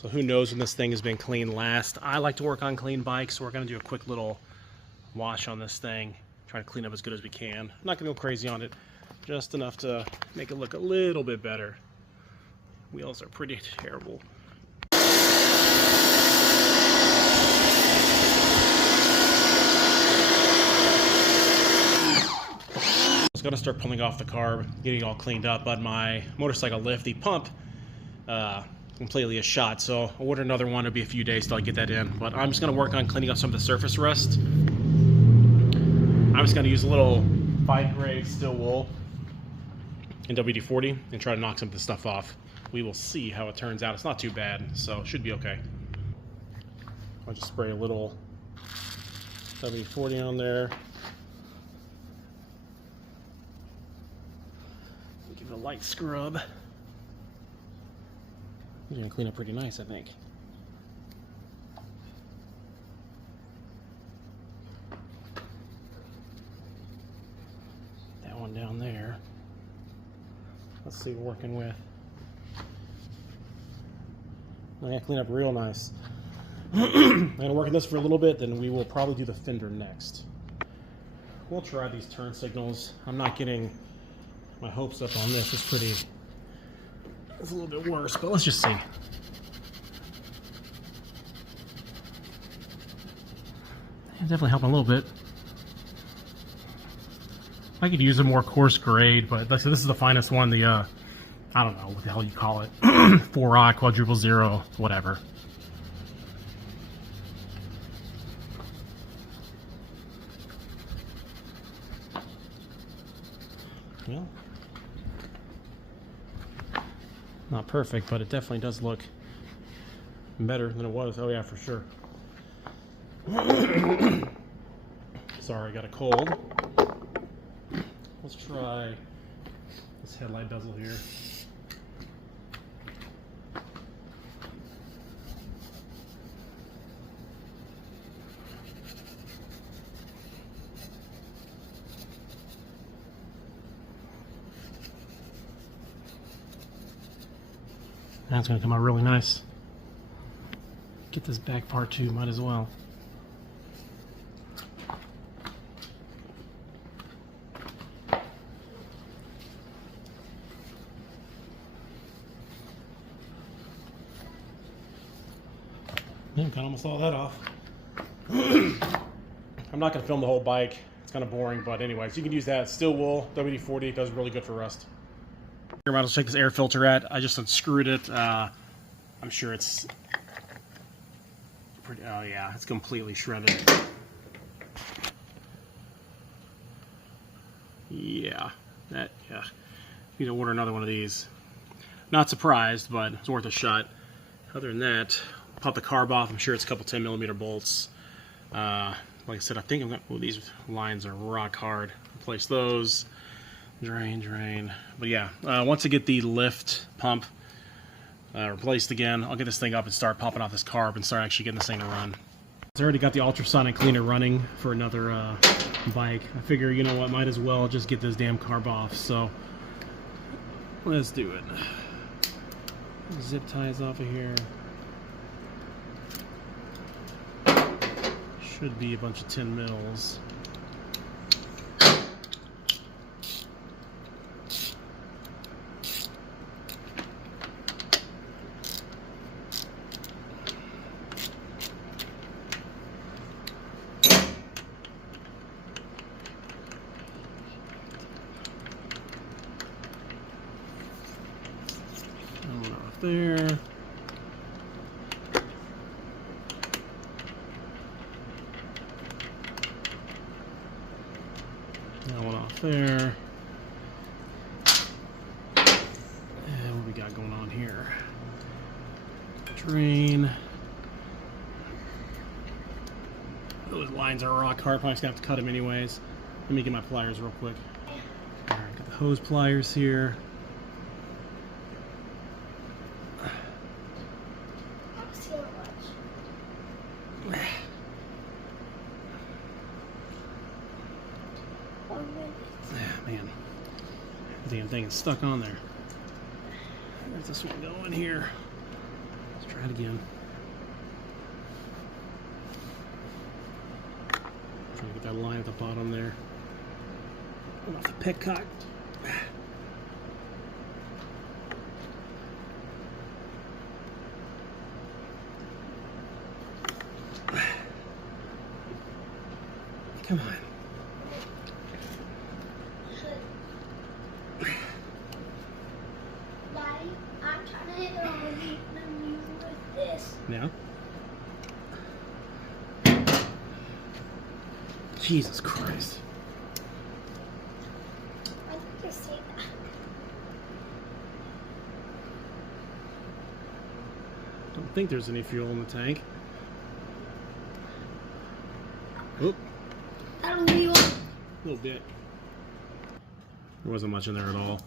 So who knows when this thing has been cleaned last. I like to work on clean bikes, so we're going to do a quick little wash on this thing. Try to clean up as good as we can. I'm not going to go crazy on it, just enough to make it look a little bit better. Wheels are pretty terrible. I was going to start pulling off the carb, getting it all cleaned up, but my motorcycle lift, the pump, completely is shot, so I'll order another one. It'll be a few days till I get that in, but I'm just going to work on cleaning up some of the surface rust. I'm just going to use a little 5-grade steel wool in WD-40 and try to knock some of this stuff off. We will see how it turns out. It's not too bad, so it should be okay. I'll just spray a little WD-40 on there. Give it a light scrub. You're gonna clean up pretty nice, I think. That one down there. Let's see what we're working with. I'm gonna clean up real nice. I'm gonna work on this for a little bit, then we will probably do the fender next. We'll try these turn signals. I'm not getting my hopes up on this. It's a little bit worse, but let's just see. Definitely helping a little bit. I could use a more coarse grade, but like I said, this is the finest one. The I don't know what the hell you call it. 4-aught, quadruple zero, whatever. Well, not perfect, but it definitely does look better than it was. Oh yeah, for sure. Sorry, I got a cold. Let's try this headlight bezel here. That's going to come out really nice. Get this back part too, might as well. Yeah, got almost all that off. I'm not going to film the whole bike. It's kind of boring, but anyways, you can use that. Steel wool, WD-40, it does really good for rust. Here, I'll check this air filter at. I just unscrewed it. I'm sure it's pretty. Oh yeah, it's completely shredded. Yeah, yeah. Need to order another one of these. Not surprised, but it's worth a shot. Other than that, pop the carb off. I'm sure it's a couple 10mm bolts. Like I said, I think I'm gonna. Oh, these lines are rock hard. Replace those. Drain. But yeah, once I get the lift pump replaced again, I'll get this thing up and start popping off this carb and start actually getting this thing to run. I've already got the ultrasonic cleaner running for another bike. I figure, you know what, might as well just get this damn carb off. So let's do it. Zip ties off of here. Should be a bunch of 10 mils. There. That one off there. And what we got going on here? Drain. Those lines are rock hard. Probably just gonna have to cut them anyways. Let me get my pliers real quick. All right, got the hose pliers here. Man, the damn thing is stuck on there. Where's this one going here? Let's Try it again. Trying to get that line at the bottom there. Get off the petcock. Come on. Daddy, I'm trying to hit it on you with this. Now? Jesus Christ. I think you say that. Don't think there's any fuel in the tank. Oop. That'll be one. A little bit. There wasn't much in there at all. All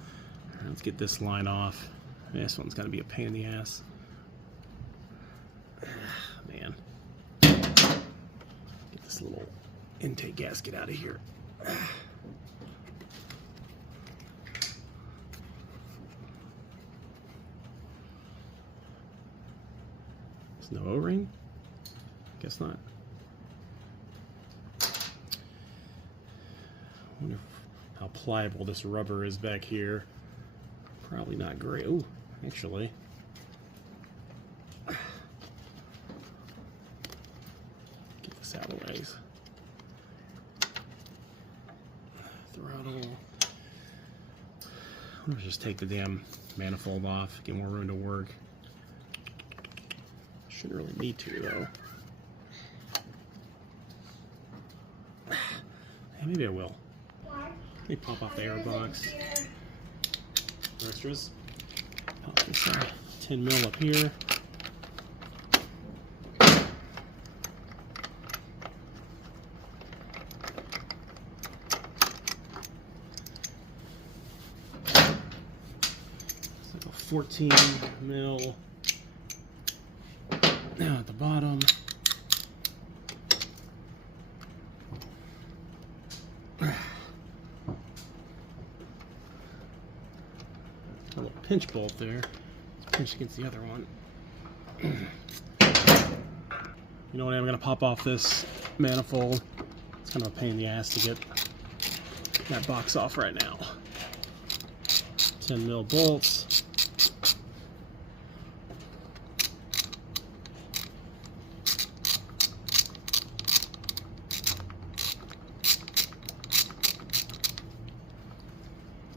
right, let's get this line off. This one's got to be a pain in the ass. Man. Get this little intake gasket out of here. There's no O-ring? Guess not. I wonder how pliable this rubber is back here. Probably not great. Oh, actually. Get this out of the ways. Throttle. Let's just take the damn manifold off. Get more room to work. Shouldn't really need to, though. Yeah, maybe I will. Let me pop off the air box. Extras. Pop this 10 mil up here. It's like a 14 mil. Now at the bottom. A little pinch bolt there. Let's pinch against the other one. You know what? I'm going to pop off this manifold. It's kind of a pain in the ass to get that box off right now. 10 mil bolts.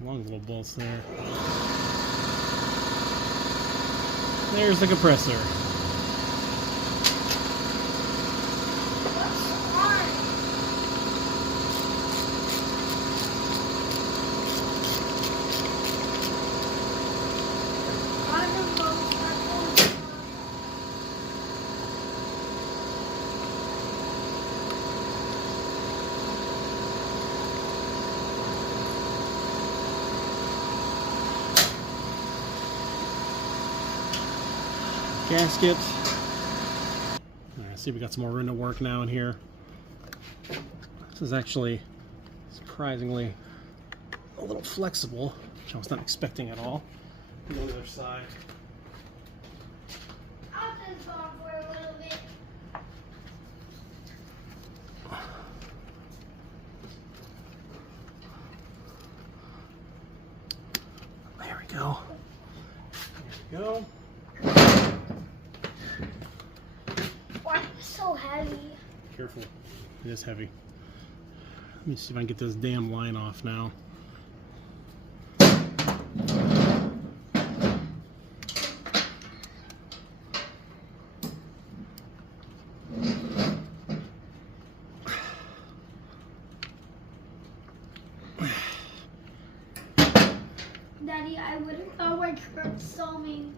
Long little bolts there. There's the compressor. Gasket. Alright, see, we got some more room to work now in here. This is actually surprisingly a little flexible, which I was not expecting at all. Go on the other side. I'll just go on for a little bit. There we go. There we go. Why is it so heavy? Careful. It is heavy. Let me see if I can get this damn line off now. Daddy, I would have thought my truck saw me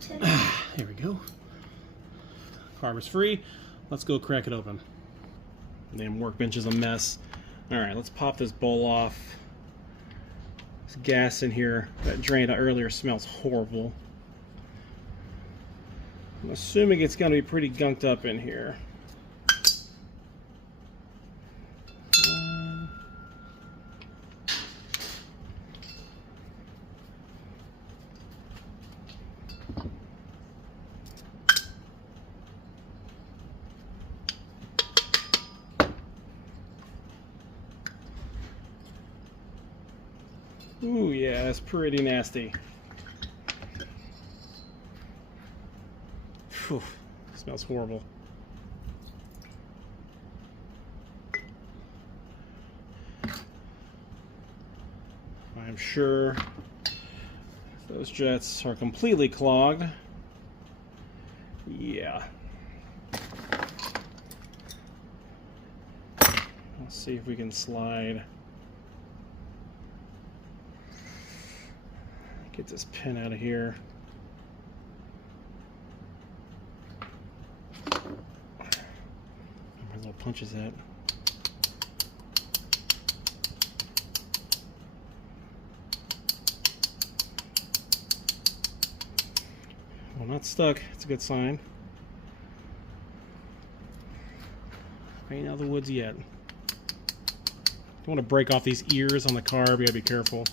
today. Here we go. Carb is free. Let's go crack it open. Damn workbench is a mess. Alright, let's pop this bowl off. This gas in here that drained out earlier smells horrible. I'm assuming it's going to be pretty gunked up in here. Ooh, yeah, that's pretty nasty. Whew, smells horrible. I'm sure those jets are completely clogged. Yeah. Let's see if we can slide. Get this pin out of here. Where my little punch is at. Well, not stuck. It's a good sign. Ain't out of the woods yet. Don't want to break off these ears on the carb. You gotta be careful.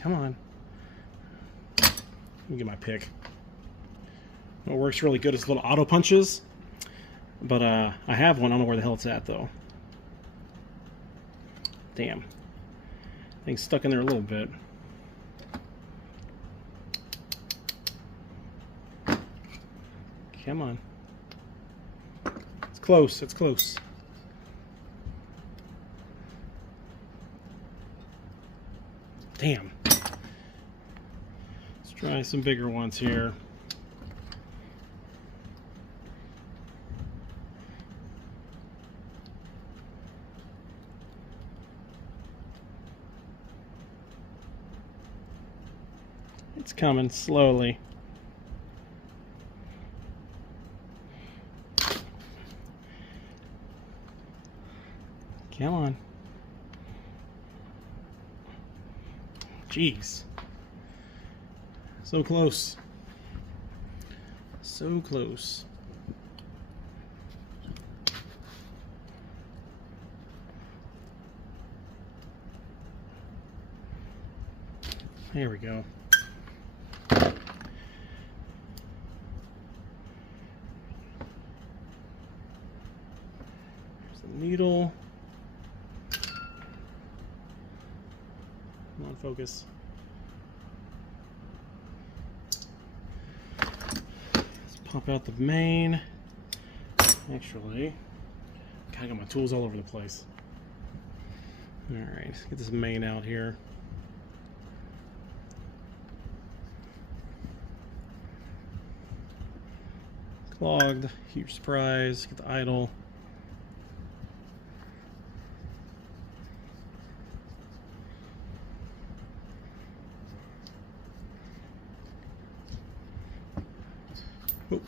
Come on. Let me get my pick. What works really good is little auto punches. But I have one. I don't know where the hell it's at, though. Damn. Thing's stuck in there a little bit. Come on. It's close. It's close. Damn. Let's try some bigger ones here. It's coming slowly. Come on. Jeez. So close. So close. There we go. There's the needle. Come on, focus. Let's pop out the main. Actually, I got my tools all over the place. Alright, let's get this main out here. Clogged, huge surprise. Get the idle. Oop.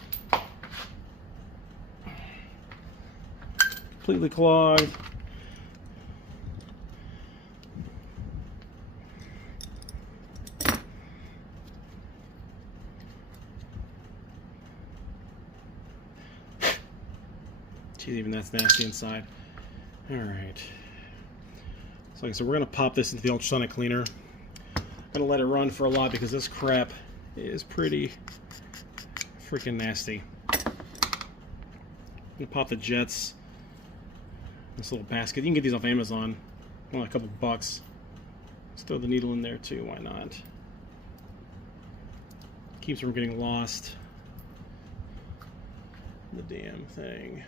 Completely clogged. Geez, even that's nasty inside. Alright. So like I said, we're going to pop this into the ultrasonic cleaner. I'm going to let it run for a lot because this crap is pretty freaking nasty. I'm going to pop the jets in this little basket. You can get these off Amazon. Only a couple bucks. Let's throw the needle in there too. Why not? Keeps from getting lost. The damn thing.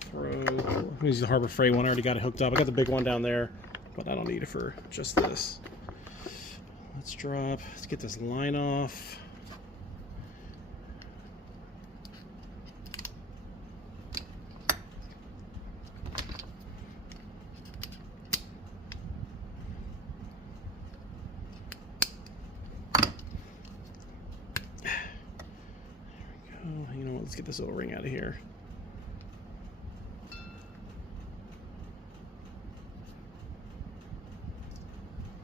Throw. Use the Harbor Freight one. I already got it hooked up. I got the big one down there, but I don't need it for just this. Let's drop. Let's get this line off. There we go. You know what? Let's get this O-ring out of here.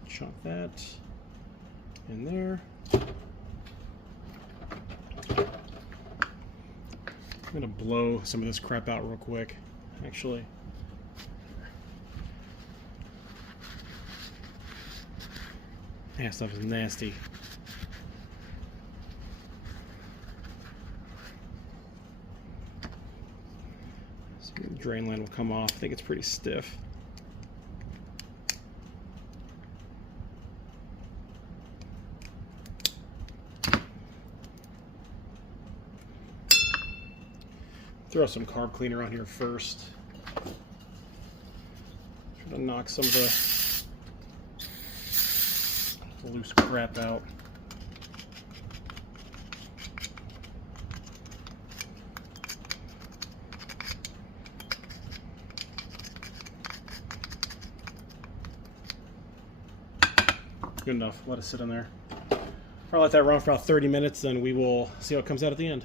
Chop that in there. I'm gonna blow some of this crap out real quick, actually. That stuff is nasty. Drain line will come off. I think it's pretty stiff. Throw some carb cleaner on here first. Try to knock some of the loose crap out. Good enough. Let it sit in there. I'll let that run for about 30 minutes, then we will see how it comes out at the end.